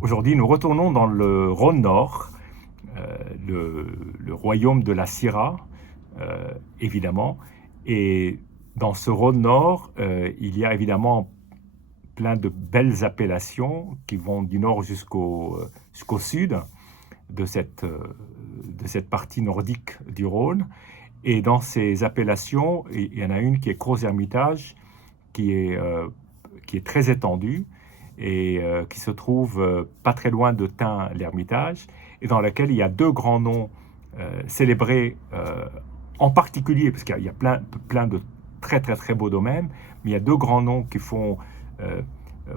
Aujourd'hui, nous retournons dans le Rhône Nord, le royaume de la Syrah, évidemment. Et dans ce Rhône Nord, il y a évidemment plein de belles appellations qui vont du nord jusqu'au sud de cette partie nordique du Rhône. Et dans ces appellations, il y en a une qui est Crozes-Hermitage, qui est, euh, qui est très étendue et qui se trouve pas très loin de Tain-l'Hermitage, et dans laquelle il y a deux grands noms célébrés en particulier, parce qu'il y a plein de très très très beaux domaines, mais il y a deux grands noms qui font euh,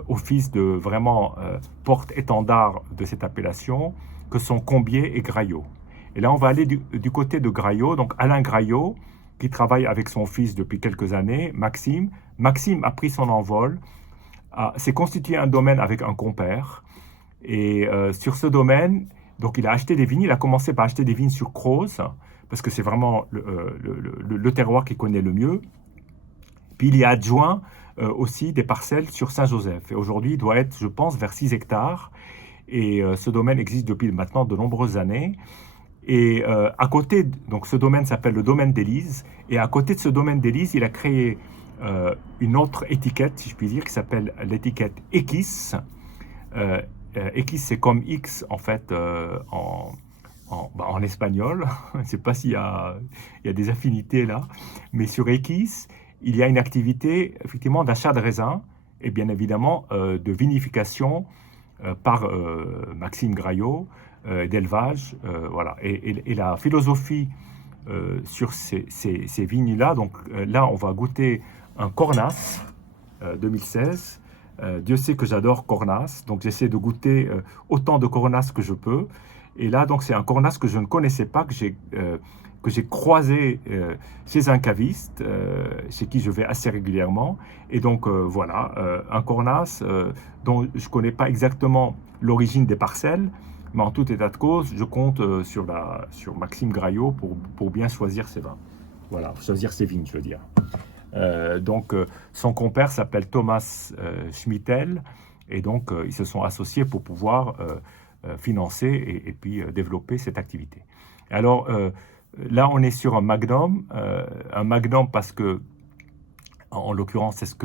office de vraiment porte-étendard de cette appellation, que sont Combier et Graillot. Et là, on va aller du côté de Graillot, donc Alain Graillot, qui travaille avec son fils depuis quelques années, Maxime. Maxime a pris son envol, s'est constitué un domaine avec un compère, et sur ce domaine, donc il a acheté des vignes, il a commencé par acheter des vignes sur Crozes, parce que c'est vraiment le terroir qu'il connaît le mieux. Puis il y a adjoint aussi des parcelles sur Saint-Joseph. Et aujourd'hui, il doit être, je pense, vers 6 hectares. Et ce domaine existe depuis maintenant de nombreuses années. Et à côté, donc ce domaine s'appelle le domaine d'Élise. Et à côté de ce domaine d'Élise, il a créé une autre étiquette, si je puis dire, qui s'appelle l'étiquette Equis. Equis, c'est comme X, en fait, en espagnol. Je ne sais pas il y a des affinités là. Mais sur Equis, il y a une activité, effectivement, d'achat de raisins et bien évidemment de vinification par Maxime Graillot, d'élevage. Voilà. Et la philosophie sur ces vignes-là, donc là, on va goûter un Cornas 2016. Dieu sait que j'adore Cornas, donc j'essaie de goûter autant de Cornas que je peux. Et là, donc, c'est un Cornas que je ne connaissais pas, que j'ai croisé chez un caviste, chez qui je vais assez régulièrement. Et donc, voilà, un Cornas dont je ne connais pas exactement l'origine des parcelles, mais en tout état de cause, je compte sur Maxime Graillot pour bien choisir ses vins. Voilà, choisir ses vignes, je veux dire. Donc, son compère s'appelle Thomas Schmittel, et donc ils se sont associés pour pouvoir financer et puis développer cette activité. Alors là, on est sur un magnum parce que, en l'occurrence, c'est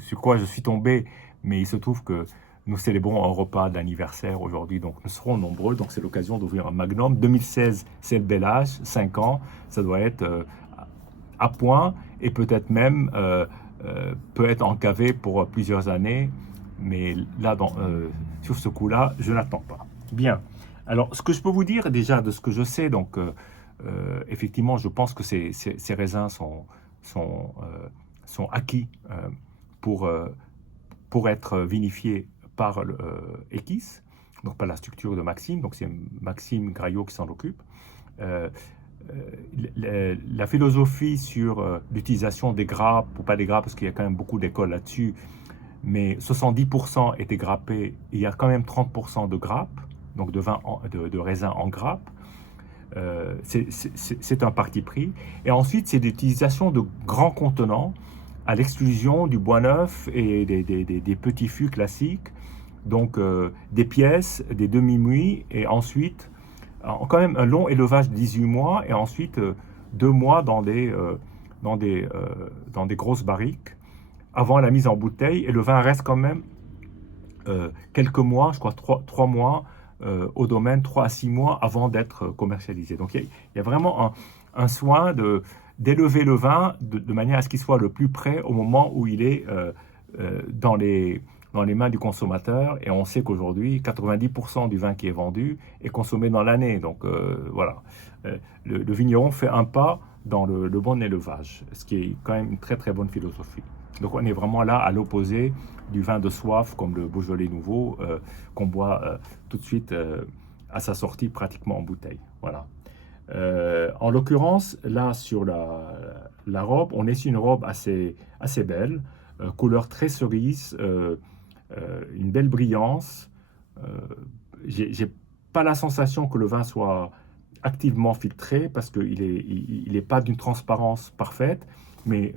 sur quoi je suis tombé, mais il se trouve que nous célébrons un repas d'anniversaire aujourd'hui, donc nous serons nombreux, donc c'est l'occasion d'ouvrir un magnum. 2016, c'est le bel âge, 5 ans, ça doit être à point et peut-être même peut être encavé pour plusieurs années. Mais là, sur ce coup-là, je n'attends pas. Bien. Alors, ce que je peux vous dire déjà de ce que je sais, donc effectivement, je pense que ces raisins sont, sont acquis pour, euh, pour être vinifiés par Equis, donc par la structure de Maxime, donc c'est Maxime Graillot qui s'en occupe. Euh, la philosophie sur l'utilisation des grappes ou pas des grappes, parce qu'il y a quand même beaucoup d'écoles là-dessus, mais 70% étaient grappés, il y a quand même 30% de grappes, donc de raisins en grappes. C'est un parti pris. Et ensuite, c'est l'utilisation de grands contenants à l'exclusion du bois neuf et des petits fûts classiques. Donc, des pièces, des demi-muits, et ensuite quand même un long élevage de 18 mois et ensuite 2 mois dans des, dans des grosses barriques avant la mise en bouteille. Et le vin reste quand même quelques mois, je crois 3 mois au domaine, 3 à 6 mois avant d'être commercialisé. Donc il y a vraiment un soin d'élever le vin de manière à ce qu'il soit le plus près au moment où il est dans les mains du consommateur. Et on sait qu'aujourd'hui, 90% du vin qui est vendu est consommé dans l'année. Donc voilà, le vigneron fait un pas dans le bon élevage, ce qui est quand même une très très bonne philosophie. Donc on est vraiment là à l'opposé du vin de soif comme le Beaujolais nouveau qu'on boit tout de suite à sa sortie pratiquement en bouteille. Voilà. En l'occurrence, là sur la robe, on est sur une robe assez belle, couleur très cerise, une belle brillance. Euh, j'ai pas la sensation que le vin soit activement filtré parce qu'il est pas d'une transparence parfaite, mais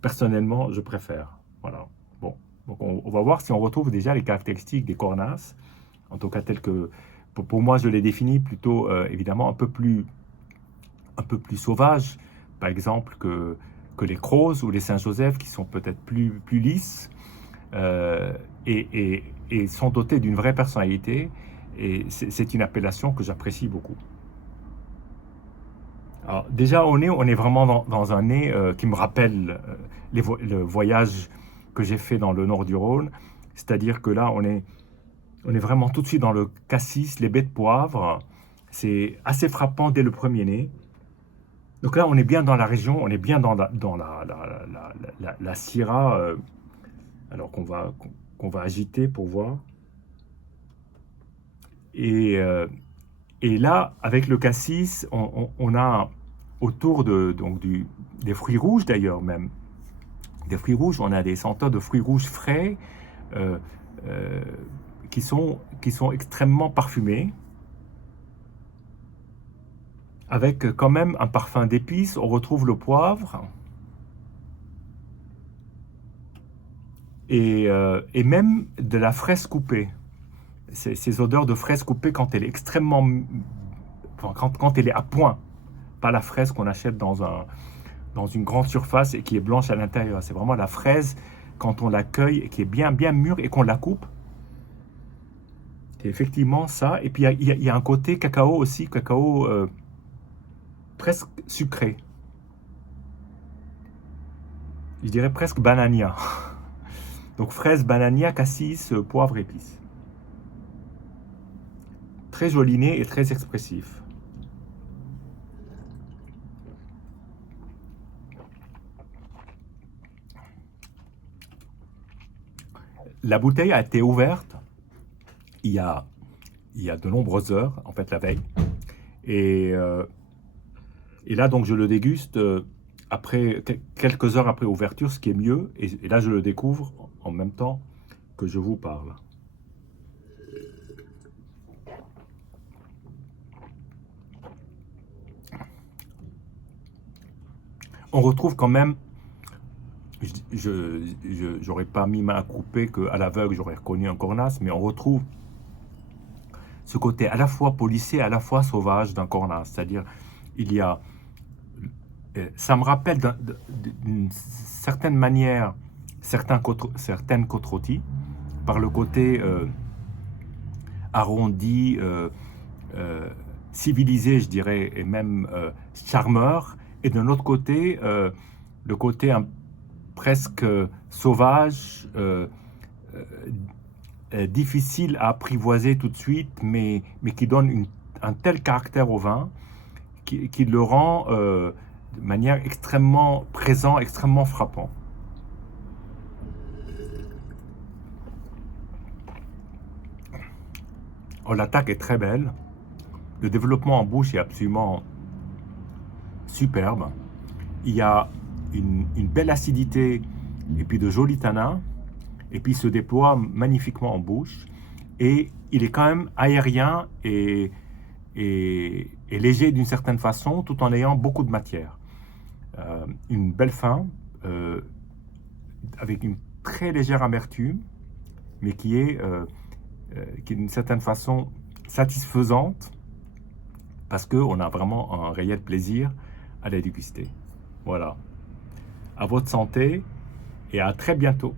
personnellement, je préfère. Voilà. Bon, donc on va voir si on retrouve déjà les caractéristiques des cornas en tout cas tel que, pour moi, je l'ai défini plutôt, évidemment, un peu plus sauvage, par exemple, que les Crozes ou les Saint-Joseph, qui sont peut-être plus lisses, euh, et, et sont dotés d'une vraie personnalité. Et c'est une appellation que j'apprécie beaucoup. Alors, déjà, on est vraiment dans un nez qui me rappelle le voyage que j'ai fait dans le nord du Rhône. C'est-à-dire que là, on est vraiment tout de suite dans le cassis, les baies de poivre. C'est assez frappant dès le premier nez. Donc là, on est bien dans la région, on est bien dans la Syrah, alors qu'on va agiter pour voir. Et, euh, et là, avec le cassis, on a autour des fruits rouges d'ailleurs même, des fruits rouges, on a des senteurs de fruits rouges frais euh, euh, qui sont extrêmement parfumés, avec quand même un parfum d'épices. On retrouve le poivre et même de la fraise coupée. Ces odeurs de fraise coupée quand elle est extrêmement, enfin, quand elle est à point, pas la fraise qu'on achète dans une grande surface et qui est blanche à l'intérieur. C'est vraiment la fraise quand on la cueille et qui est bien mûre et qu'on la coupe. C'est effectivement ça. Et puis il y a un côté cacao aussi, cacao presque sucré. Je dirais presque banania. Donc fraise, banania, cassis, poivre, épices. Très joli nez et très expressif. La bouteille a été ouverte il y a, il y a de nombreuses heures, en fait la veille. Et, euh, et là, donc, je le déguste après, quelques heures après ouverture, ce qui est mieux. Et là, je le découvre en même temps que je vous parle. On retrouve quand même, j'aurais pas mis main à couper qu'à l'aveugle, j'aurais reconnu un cornas, mais on retrouve ce côté à la fois policé, à la fois sauvage d'un cornas. C'est-à-dire, il y a ça me rappelle d'une certaine manière certaines côtes rôties, par le côté arrondi, euh, civilisé, je dirais, et même charmeur, et d'un autre côté, le côté presque sauvage, difficile à apprivoiser tout de suite, mais qui donne un tel caractère au vin qui le rend de manière extrêmement présent, extrêmement frappant. Oh, l'attaque est très belle. Le développement en bouche est absolument superbe. Il y a une belle acidité et puis de jolis tanins. Et puis il se déploie magnifiquement en bouche. Et il est quand même aérien et léger d'une certaine façon, tout en ayant beaucoup de matière. Une belle fin, avec une très légère amertume, mais qui est d'une certaine façon satisfaisante, parce qu'on a vraiment un réel plaisir à la déguster. Voilà. À votre santé et à très bientôt.